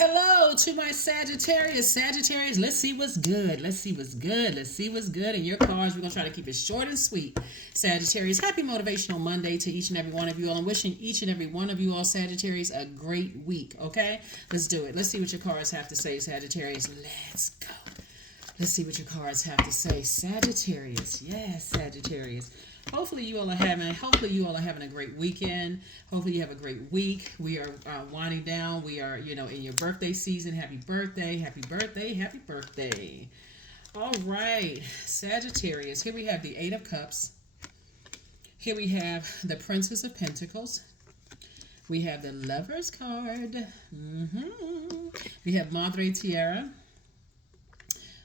Hello to my Sagittarius. Sagittarius, let's see what's good. In your cards, we're going to try to keep it short and sweet. Sagittarius, happy Motivational Monday to each and every one of you all. I'm wishing each and every one of you all, Sagittarius, a great week, okay? Let's do it. Let's see what your cards have to say, Sagittarius. Let's go. Let's see what your cards have to say. Sagittarius. Yes, Sagittarius. Hopefully you all are having a great weekend. Hopefully you have a great week. We are winding down. We are, in your birthday season. Happy birthday, happy birthday, happy birthday. All right, Sagittarius. Here we have the Eight of Cups. Here we have the Princess of Pentacles. We have the Lover's card. We have Madre Tierra.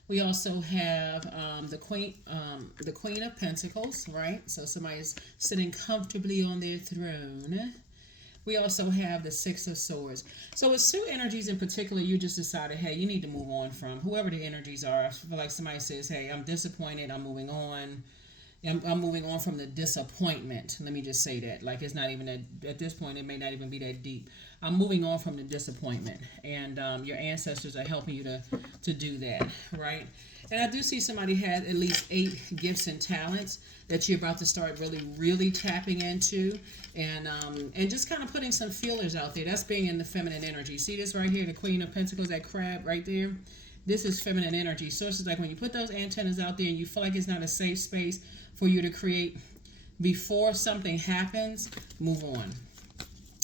We also have the Queen of Pentacles, right? So somebody's sitting comfortably on their throne. We also have the Six of Swords. So it's two energies in particular you just decided, hey, you need to move on from. Whoever the energies are, I feel like somebody says, hey, I'm disappointed, I'm moving on. I'm moving on from the disappointment. Let me just say that. Like, it's not even at this point, it may not even be that deep. I'm moving on from the disappointment. And your ancestors are helping you to do that, right? And I do see somebody has at least 8 gifts and talents that you're about to start really tapping into. And just kind of putting some feelers out there. That's being in the feminine energy. See this right here, the Queen of Pentacles, that crab right there? This is feminine energy. So it's like when you put those antennas out there and you feel like it's not a safe space for you to create before something happens, move on.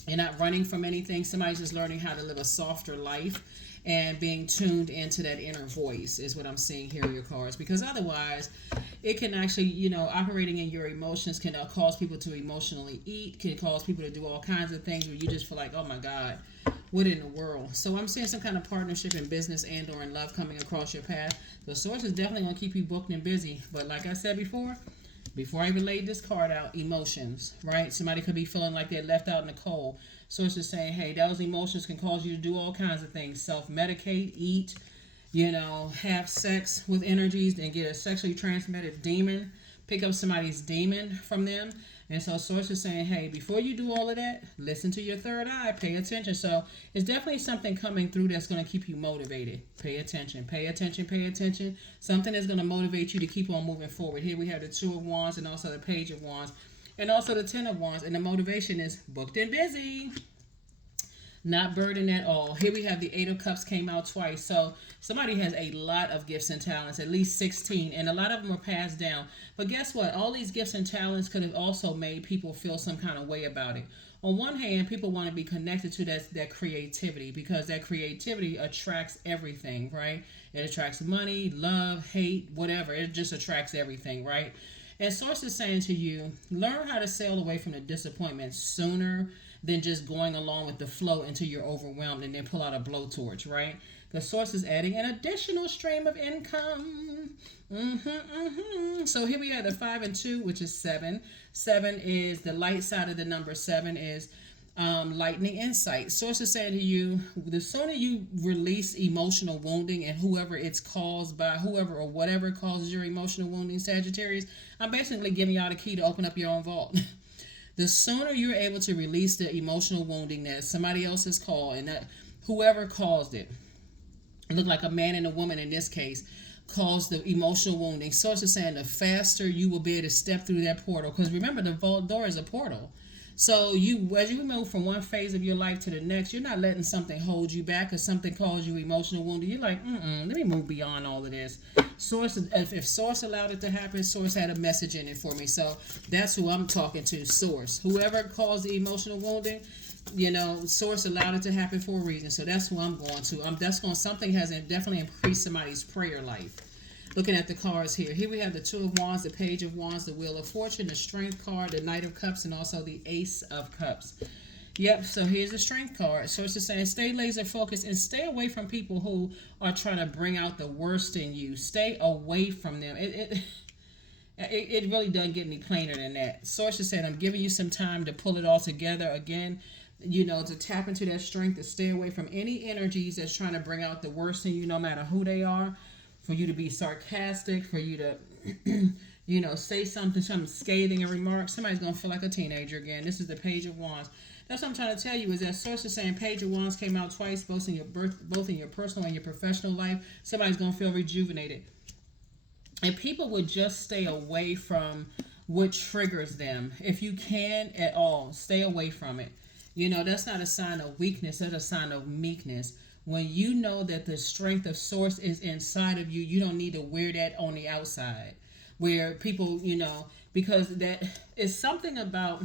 You're not running from anything. Somebody's just learning how to live a softer life and being tuned into that inner voice is what I'm seeing here in your cards. Because otherwise, it can actually, operating in your emotions can cause people to emotionally eat, can cause people to do all kinds of things where you just feel like, oh my God, what in the world? So I'm seeing some kind of partnership in business and or in love coming across your path. The source is definitely going to keep you booked and busy. But like I said before I even laid this card out, emotions, right? Somebody could be feeling like they're left out in the cold. Source is saying, hey, those emotions can cause you to do all kinds of things. Self-medicate, eat, have sex with energies and get a sexually transmitted demon. Pick up somebody's demon from them. And so Source is saying, hey, before you do all of that, listen to your third eye. Pay attention. So it's definitely something coming through that's going to keep you motivated. Pay attention. Pay attention. Pay attention. Something is going to motivate you to keep on moving forward. Here we have the Two of Wands and also the Page of Wands and also the Ten of Wands. And the motivation is booked and busy. Not burdened at all. Here we have the Eight of Cups came out twice. So somebody has a lot of gifts and talents, at least 16, and a lot of them are passed down. But guess what? All these gifts and talents could have also made people feel some kind of way about it. On one hand, people want to be connected to that creativity because that creativity attracts everything, right? It attracts money, love, hate, whatever. It just attracts everything, right? And Source is saying to you, learn how to sail away from the disappointment sooner than just going along with the flow until you're overwhelmed and then pull out a blowtorch, right? The Source is adding an additional stream of income. So here we have the 5 and 2, which is 7. 7 is the light side of the number. 7 is lightning insight. Source is saying to you, the sooner you release emotional wounding and whoever it's caused by, whoever or whatever causes your emotional wounding, Sagittarius, I'm basically giving y'all the key to open up your own vault. The sooner you're able to release the emotional wounding that somebody else has caused and that whoever caused it, look like a man and a woman in this case, caused the emotional wounding. Source is saying the faster you will be able to step through that portal. Because remember, the vault door is a portal. So as you move from one phase of your life to the next, you're not letting something hold you back or something cause you emotional wounding. You're like, let me move beyond all of this. Source, if Source allowed it to happen, Source had a message in it for me. So that's who I'm talking to, Source. Whoever caused the emotional wounding, Source allowed it to happen for a reason. So that's who I'm going to. Something has definitely increased somebody's prayer life. Looking at the cards here. Here we have the Two of Wands, the Page of Wands, the Wheel of Fortune, the Strength card, the Knight of Cups, and also the Ace of Cups. Yep, so here's the Strength card. So it's just saying stay laser focused and stay away from people who are trying to bring out the worst in you. Stay away from them. It really doesn't get any plainer than that. Source is saying I'm giving you some time to pull it all together again. To tap into that strength, to stay away from any energies that's trying to bring out the worst in you, no matter who they are. For you to be sarcastic, for you to, say something scathing and remark. Somebody's going to feel like a teenager again. This is the Page of Wands. That's what I'm trying to tell you is that source is saying Page of Wands came out twice, both in your personal and your professional life. Somebody's gonna feel rejuvenated. And people would just stay away from what triggers them. If you can at all, stay away from it. That's not a sign of weakness, that's a sign of meekness. When you know that the strength of source is inside of you, you don't need to wear that on the outside. Where people, because that is something about.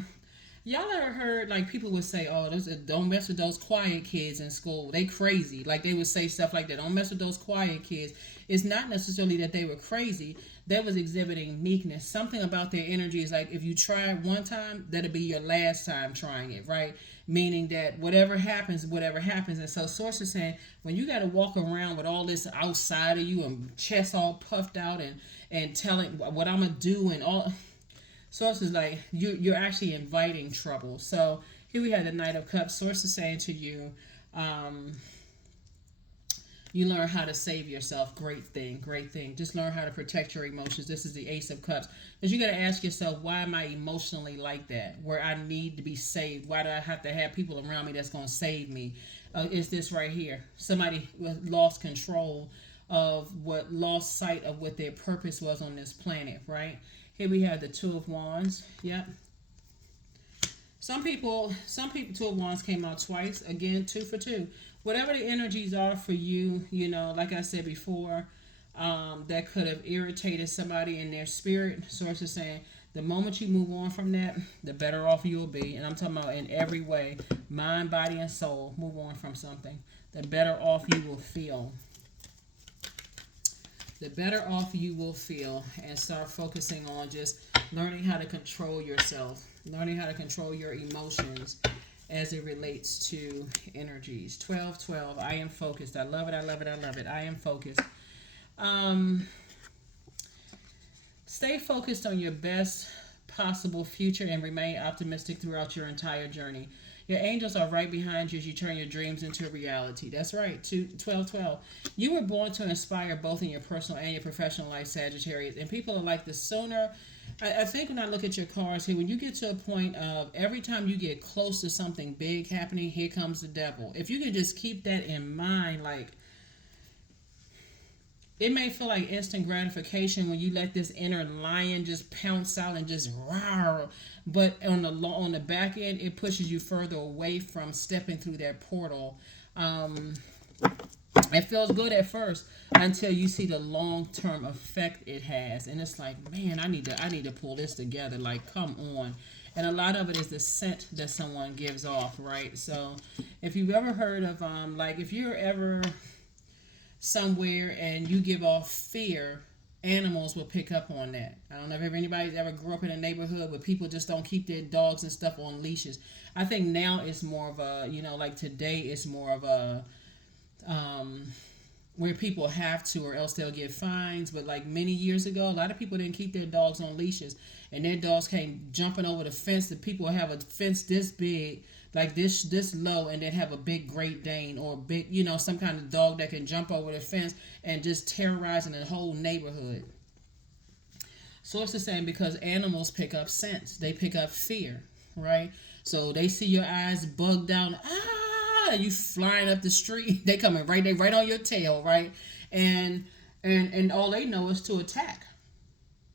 Y'all ever heard like people would say, "Oh, don't mess with those quiet kids in school. They crazy." Like they would say stuff like that. Don't mess with those quiet kids. It's not necessarily that they were crazy. They was exhibiting meekness. Something about their energy is like if you try it one time, that'll be your last time trying it, right? Meaning that whatever happens, whatever happens. And so source is saying when you got to walk around with all this outside of you and chest all puffed out and telling what I'm gonna do and all. Source is like you're actually inviting trouble. So here we have the Knight of Cups. Source is saying to you, you learn how to save yourself. Great thing, great thing. Just learn how to protect your emotions. This is the Ace of Cups. Because you got to ask yourself, why am I emotionally like that? Where I need to be saved. Why do I have to have people around me that's going to save me? Is this right here. Somebody lost control of lost sight of what their purpose was on this planet, right? Here we have the Two of Wands. Yep. Some people, Two of Wands came out twice. Again, 2 for 2. Whatever the energies are for you, like I said before, that could have irritated somebody in their spirit. Source is saying the moment you move on from that, the better off you will be. And I'm talking about in every way, mind, body, and soul. Move on from something. The better off you will feel. The better off you will feel, and start focusing on just learning how to control yourself, learning how to control your emotions as it relates to energies. 12-12, I am focused. I love it, I love it, I love it. I am focused. Stay focused on your best possible future and remain optimistic throughout your entire journey. Your angels are right behind you as you turn your dreams into reality. That's right. 12-12. You were born to inspire both in your personal and your professional life, Sagittarius. And people are like, the sooner... I think when I look at your cards here, when you get to a point of every time you get close to something big happening, here comes the devil. If you can just keep that in mind, like... It may feel like instant gratification when you let this inner lion just pounce out and just roar, but on the back end, it pushes you further away from stepping through that portal. It feels good at first until you see the long-term effect it has, and it's like, man, I need to pull this together. Like, come on. And a lot of it is the scent that someone gives off, right? So, if you've ever heard of if you're ever somewhere and you give off fear, animals will pick up on that. I don't know if anybody's ever grew up in a neighborhood where people just don't keep their dogs and stuff on leashes. I think now it's more of a, like today it's more of a, where people have to or else they'll get fines. But like many years ago, a lot of people didn't keep their dogs on leashes and their dogs came jumping over the fence. The people have a fence this big, like this low, and then have a big Great Dane or big, some kind of dog that can jump over the fence and just terrorizing the whole neighborhood. Source is saying because animals pick up scents, they pick up fear, right? So they see your eyes bugged out, you flying up the street, they coming right on your tail, right? And all they know is to attack,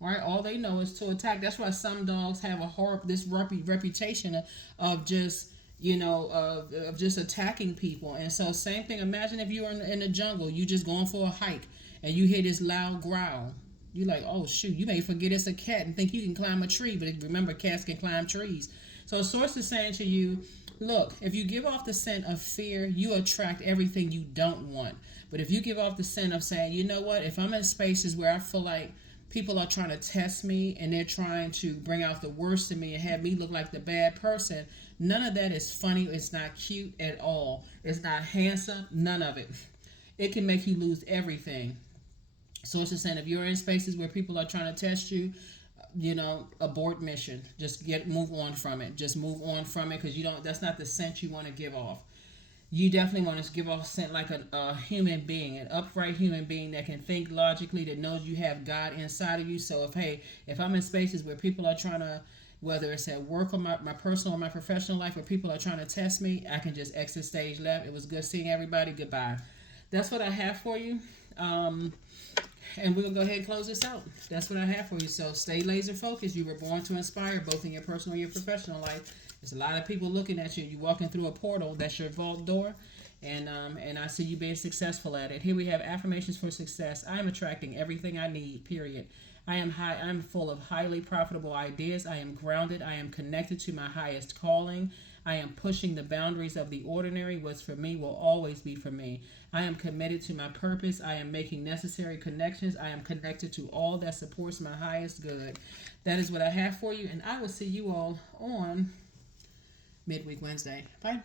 right? All they know is to attack. That's why some dogs have this reputation of just of just attacking people. And so same thing, imagine if you were in the jungle, you just going for a hike and you hear this loud growl. You're like, oh shoot, you may forget it's a cat and think you can climb a tree, but remember, cats can climb trees. So source is saying to you, look, if you give off the scent of fear, you attract everything you don't want. But if you give off the scent of saying, you know what, if I'm in spaces where I feel like people are trying to test me and they're trying to bring out the worst in me and have me look like the bad person, none of that is funny. It's not cute at all. It's not handsome. None of it. It can make you lose everything. So it's just saying if you're in spaces where people are trying to test you, abort mission. Just move on from it. Just move on from it because that's not the scent you want to give off. You definitely want to give off a scent like a human being, an upright human being that can think logically, that knows you have God inside of you. So if I'm in spaces where people are trying to, Whether it's at work or my personal or my professional life where people are trying to test me, I can just exit stage left. It was good seeing everybody. Goodbye. That's what I have for you. And we're going to go ahead and close this out. That's what I have for you. So stay laser focused. You were born to inspire both in your personal and your professional life. There's a lot of people looking at you. You're walking through a portal. That's your vault door. And I see you being successful at it. Here we have affirmations for success. I am attracting everything I need, period. I'm full of highly profitable ideas. I am grounded. I am connected to my highest calling. I am pushing the boundaries of the ordinary. What's for me will always be for me. I am committed to my purpose. I am making necessary connections. I am connected to all that supports my highest good. That is what I have for you, and I will see you all on Midweek Wednesday. Bye.